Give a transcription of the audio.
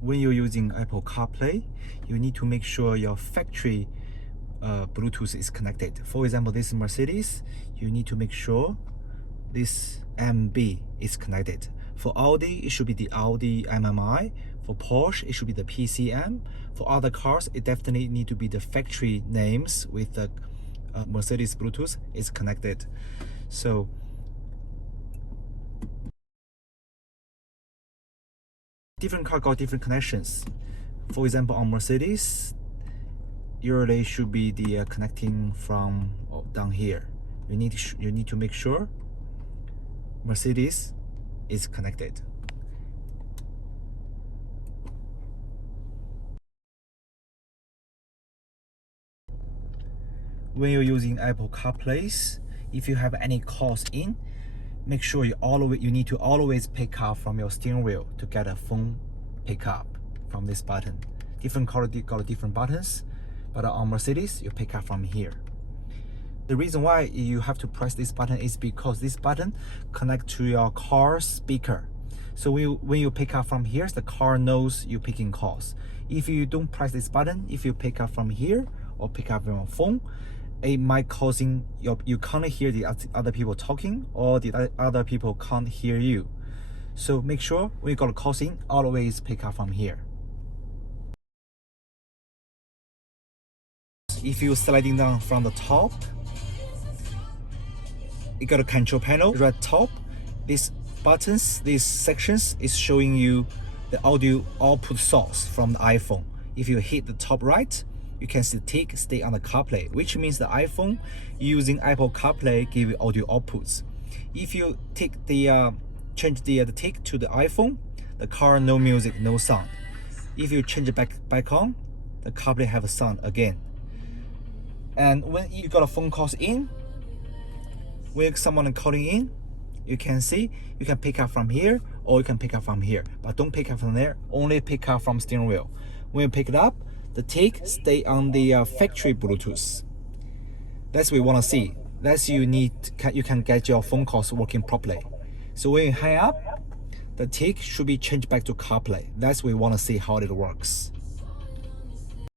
when you're using Apple CarPlay, you need to make sure your factory Bluetooth is connected. For example, this Mercedes, you need to make sure this MB is connected. For Audi, it should be the Audi MMI. For Porsche, it should be the PCM. For other cars, it definitely need to be the factory names with the Mercedes Bluetooth is connected. So different car got different connections. For example, on Mercedes, usually should be the connecting from down here. You need to make sure Mercedes is connected. When you're using Apple CarPlay, if you have any calls in, make sure you need to always pick up from your steering wheel to get a phone pickup from this button. Different car got different buttons, but on Mercedes you pick up from here. The reason why you have to press this button is because this button connects to your car speaker. So when you pick up from here, the car knows you're picking calls. If you don't press this button, if you pick up from here or pick up from your phone, it might causing you can't hear the other people talking, or the other people can't hear you. So make sure when you got a calls in, always pick up from here. If you're sliding down from the top, you got a control panel right top. These buttons, these sections is showing you the audio output source from the iPhone. If you hit the top right, you can see the tick stay on the CarPlay, which means the iPhone using Apple CarPlay give you audio outputs. If you take change the tick to the iPhone, the car no music, no sound. If you change it back on, the CarPlay have a sound again. And when you got a phone calls in, when someone calling in, you can see you can pick up from here or you can pick up from here, but don't pick up from there, only pick up from steering wheel. When you pick it up, the tick stay on the factory Bluetooth. That's what we want to see. That's you can get your phone calls working properly. So when you hang up, the tick should be changed back to CarPlay. That's what we want to see how it works.